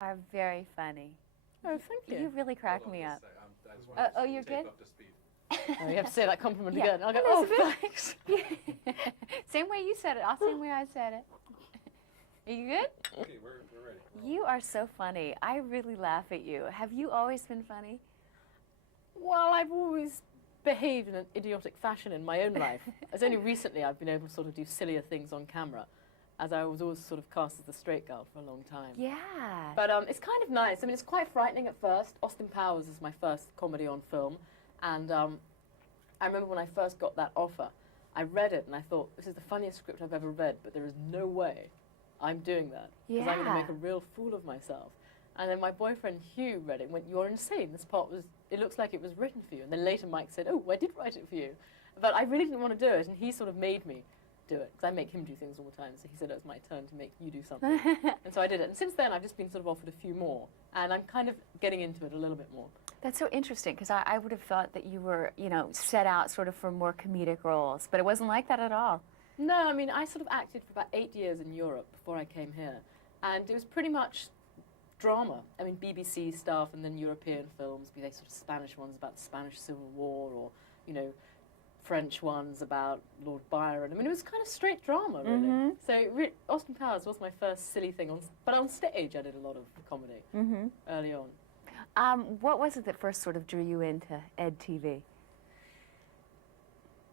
Are very funny. Oh, thank you. You really crack me up. Oh, you're good? Oh, you have to say that compliment Yeah. again. I'll go, oh, thanks. Same way you said it. Same way I said it. Are you good? Okay, we're ready. You are so funny. I really laugh at you. Have you always been funny? Well, I've always behaved in an idiotic fashion in my own life. It's only recently I've been able to sort of do sillier things on camera, as I was always sort of cast as the straight girl for a long time. Yeah. But it's kind of nice. I mean, it's quite frightening at first. Austin Powers is my first comedy on film, and I remember when I first got that offer, I read it and I thought, this is the funniest script I've ever read, but there is no way I'm doing that, because I'm going to make a real fool of myself. And then my boyfriend Hugh read it and went, you're insane, this part was, it looks like it was written for you. And then later Mike said, oh, I did write it for you. But I really didn't want to do it, and he sort of made me do it, because I make him do things all the time, so he said it was my turn to make you do something. And so I did it. And since then I've just been sort of offered a few more, and I'm kind of getting into it a little bit more. That's so interesting, because I would have thought that you were, you know, set out sort of for more comedic roles, but it wasn't like that at all. No, I mean, I sort of acted for about 8 years in Europe before I came here, and it was pretty much drama. I mean, BBC stuff, and then European films, be they sort of Spanish ones about the Spanish Civil War, or, you know, French ones about Lord Byron. I mean, it was kind of straight drama, really. So Austin Powers was my first silly thing, but on stage I did a lot of comedy early on. What was it that first sort of drew you into EdTV?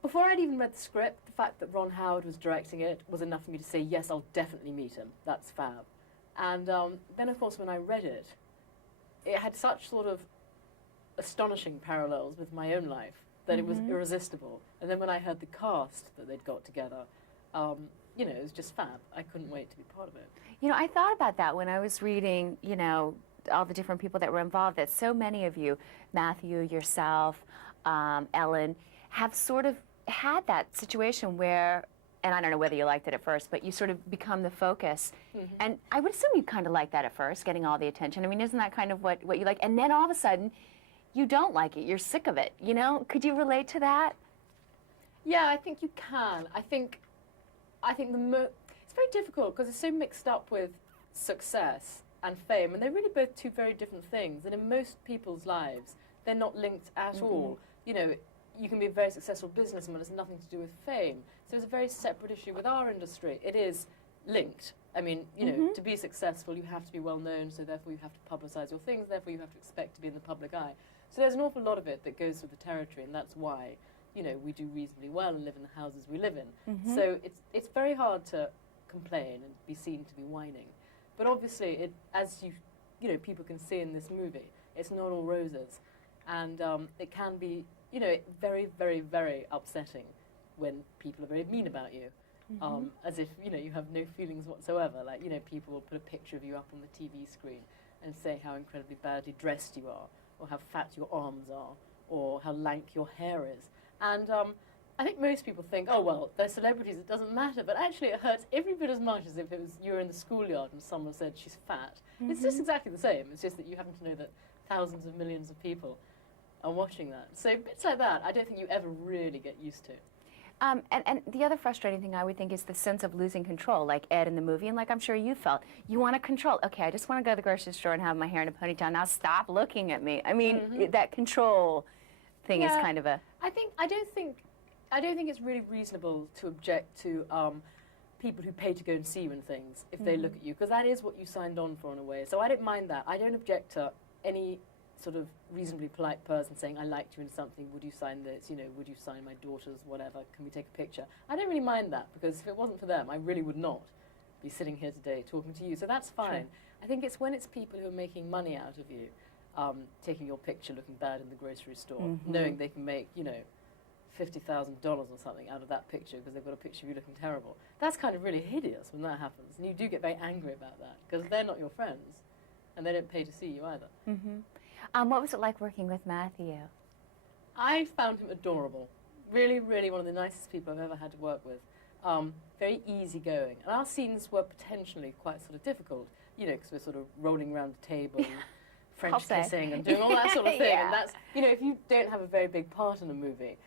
Before I'd even read the script, the fact that Ron Howard was directing it was enough for me to say, yes, I'll definitely meet him. That's fab. And then, of course, when I read it, it had such sort of astonishing parallels with my own life that it was irresistible. And then when I heard the cast that they'd got together, you know, it was just fab. I couldn't wait to be part of it. You know, I thought about that when I was reading, you know, all the different people that were involved, that so many of you, Matthew, yourself, Ellen, have sort of had that situation where, and I don't know whether you liked it at first, but you sort of become the focus. And I would assume you kind of like that at first, getting all the attention. I mean, isn't that kind of what you like? And then all of a sudden, you don't like it. You're sick of it, you know? Could you relate to that? Yeah, I think you can. I think it's very difficult because it's so mixed up with success and fame, and they're really both two very different things. And in most people's lives, they're not linked at all. You know, you can be a very successful businessman, it's nothing to do with fame. So it's a very separate issue with our industry. It is linked. I mean, you know, to be successful, you have to be well known, so therefore you have to publicize your things, therefore you have to expect to be in the public eye. So there's an awful lot of it that goes with the territory, and that's why, you know, we do reasonably well and live in the houses we live in. So it's very hard to complain and be seen to be whining. But obviously, as you know, people can see in this movie, it's not all roses. And it can be, you know, very, very, very upsetting when people are very mean about you. As if, you know, you have no feelings whatsoever. Like, you know, people will put a picture of you up on the TV screen and say how incredibly badly dressed you are, or how fat your arms are, or how lank your hair is. And I think most people think, oh, well, they're celebrities, it doesn't matter. But actually, it hurts every bit as much as if it was you were in the schoolyard and someone said she's fat. It's just exactly the same. It's just that you happen to know that thousands of millions of people are watching that. So bits like that, I don't think you ever really get used to. And the other frustrating thing I would think is the sense of losing control, like Ed in the movie, and like I'm sure you felt. You want to control. Okay, I just want to go to the grocery store and have my hair in a ponytail. Now stop looking at me. I mean, that control thing is kind of a... I don't think it's really reasonable to object to people who pay to go and see you and things if they look at you, because that is what you signed on for in a way. So I don't mind that. I don't object to any sort of reasonably polite person saying, I liked you in something, would you sign this, you know, would you sign my daughter's whatever, can we take a picture? I don't really mind that, because if it wasn't for them, I really would not be sitting here today talking to you, so that's fine. Sure. I think it's when it's people who are making money out of you, taking your picture looking bad in the grocery store, knowing they can make, you know, $50,000 or something out of that picture because they've got a picture of you looking terrible. That's kind of really hideous when that happens, and you do get very angry about that, because they're not your friends, and they don't pay to see you either. What was it like working with Matthew? I found him adorable. Really, really one of the nicest people I've ever had to work with. Very easygoing. And our scenes were potentially quite sort of difficult, you know, because we're sort of rolling around the table and French kissing and doing all that sort of thing. And that's, you know, if you don't have a very big part in a movie,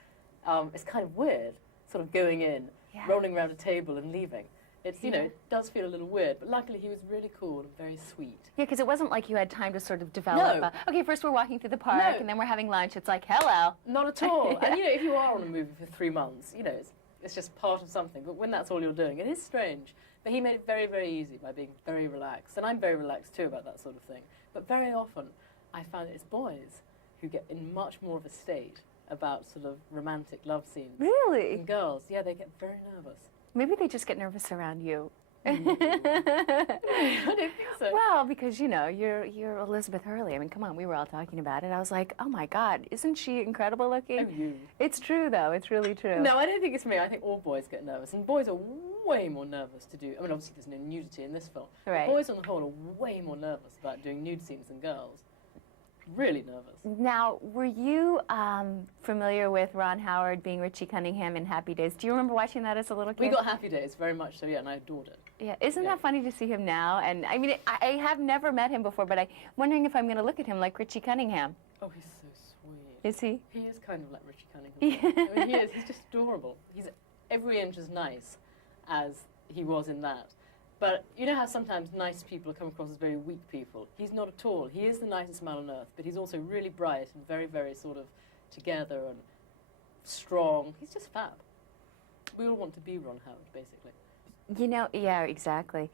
it's kind of weird, sort of going in, rolling around a table and leaving. It's, you know, it does feel a little weird, but luckily he was really cool and very sweet. Yeah, because it wasn't like you had time to sort of develop. No. Okay, first we're walking through the park, No. and then we're having lunch. It's like, hello. Not at all. And, you know, if you are on a movie for 3 months, you know, it's just part of something. But when that's all you're doing, it is strange. But he made it very, very easy by being very relaxed. And I'm very relaxed, too, about that sort of thing. But very often, I find it's boys who get in much more of a state about sort of romantic love scenes. Really? And girls, yeah, they get very nervous. Maybe they just get nervous around you. I don't think so. Well, because, you know, you're Elizabeth Hurley. I mean, come on, we were all talking about it. I was like, oh, my God, isn't she incredible looking? Oh, you. It's true, though. It's really true. No, I don't think it's me. I think all boys get nervous. And boys are way more nervous to do... I mean, obviously there's no nudity in this film. Right. But boys on the whole are way more nervous about doing nude scenes than girls. Really nervous. Now, were you familiar with Ron Howard being Richie Cunningham in Happy Days? Do you remember watching that as a little kid? We got Happy Days, very much so, yeah, and I adored it. Yeah, isn't Yeah. that funny to see him now? And I mean, I have never met him before, but I'm wondering if I'm going to look at him like Richie Cunningham. Oh, he's so sweet. Is he? He is kind of like Richie Cunningham. I mean, he is. He's just adorable. He's every inch as nice as he was in that. But you know how sometimes nice people come across as very weak people? He's not at all. He is the nicest man on earth, but he's also really bright and very, very sort of together and strong. He's just fab. We all want to be Ron Howard, basically. You know, yeah, exactly.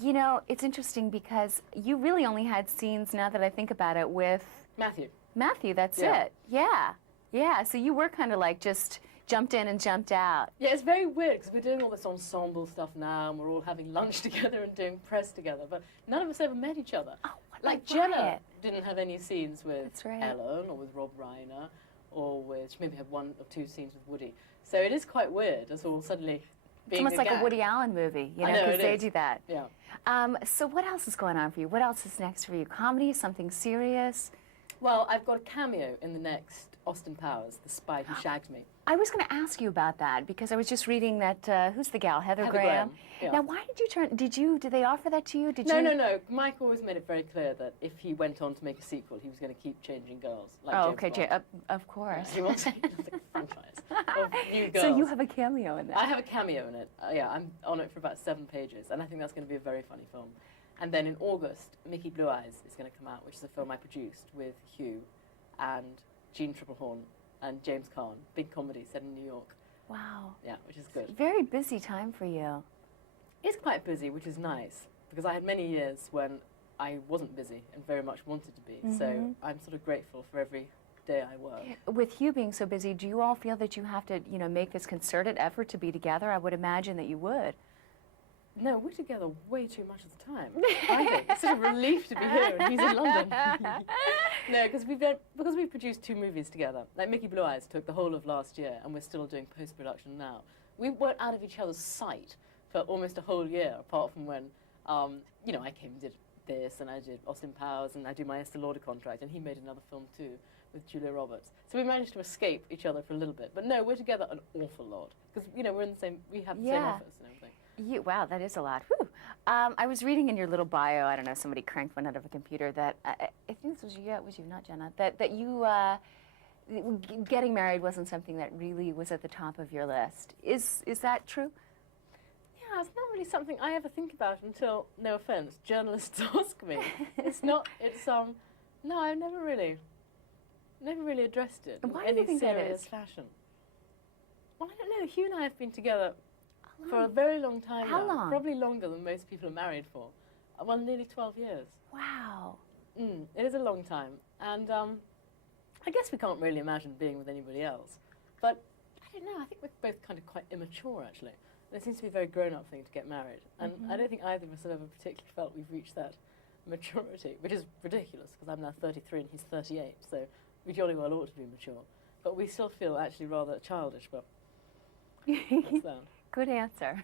You know, it's interesting because you really only had scenes, now that I think about it, with Matthew, that's Yeah. it. Yeah. Yeah, so you were kind of like just jumped in and jumped out. Yeah, it's very weird because we're doing all this ensemble stuff now and we're all having lunch together and doing press together, but none of us ever met each other. Oh, what Like about Jenna Wyatt? didn't have any scenes with That's right. Ellen or with Rob Reiner or with, she maybe had 1 or 2 scenes with Woody. So it is quite weird us all suddenly It's being almost like gang. a Woody Allen movie, you I know, know, because it they is. do that. Yeah. So what else is going on for you? What else is next for you? Comedy, something serious? Well, I've got a cameo in the next Austin Powers, the spy who shagged me. I was going to ask you about that because I was just reading that, who's the gal, Heather Graham? Yeah. Now, why did you turn, did they offer that to you? Did No, you? no, no. Mike always made it very clear that if he went on to make a sequel, he was going to keep changing girls. Like Oh, James okay, Bond. of course. He wants like a franchise of new girls. So you have a cameo in that? I have a cameo in it. Yeah, I'm on it for about 7 pages, and I think that's going to be a very funny film. And then in August, Mickey Blue Eyes is going to come out, which is a film I produced with Hugh and Jean Triplehorn and James Caan. Big comedy set in New York. Wow. Yeah, which is good. Very busy time for you. It's quite busy, which is nice, because I had many years when I wasn't busy and very much wanted to be. So I'm sort of grateful for every day I work. With Hugh being so busy, do you all feel that you have to, you know, make this concerted effort to be together? I would imagine that you would. No, we're together way too much of the time. I think it's sort of a relief to be here and he's in London. No, because we've produced 2 movies together. Like Mickey Blue Eyes took the whole of last year, and we're still doing post-production now. We weren't out of each other's sight for almost a whole year, apart from when, you know, I came and did this, and I did Austin Powers, and I do my Estée Lauder contract, and he made another film too with Julia Roberts. So we managed to escape each other for a little bit. But no, we're together an awful lot because you know we have the same office and everything. Wow, that is a lot. Whew. I was reading in your little bio, I don't know, somebody cranked one out of a computer that, I think this was you, yeah, it was you, not Jenna, that you, getting married wasn't something that really was at the top of your list. Is that true? Yeah, it's not really something I ever think about until, no offense, journalists ask me. It's not, no, I've never really addressed it Why in do you any think that serious is? fashion. Well, I don't know, Hugh and I have been together for a very long time How now. long? Probably longer than most people are married for. Well, nearly 12 years. Wow. It is a long time. And I guess we can't really imagine being with anybody else. But I don't know, I think we're both kind of quite immature, actually. And it seems to be a very grown-up thing to get married. And I don't think either of us have ever particularly felt we've reached that maturity, which is ridiculous, because I'm now 33 and he's 38, so we jolly well ought to be mature. But we still feel actually rather childish, but that's that. Good answer.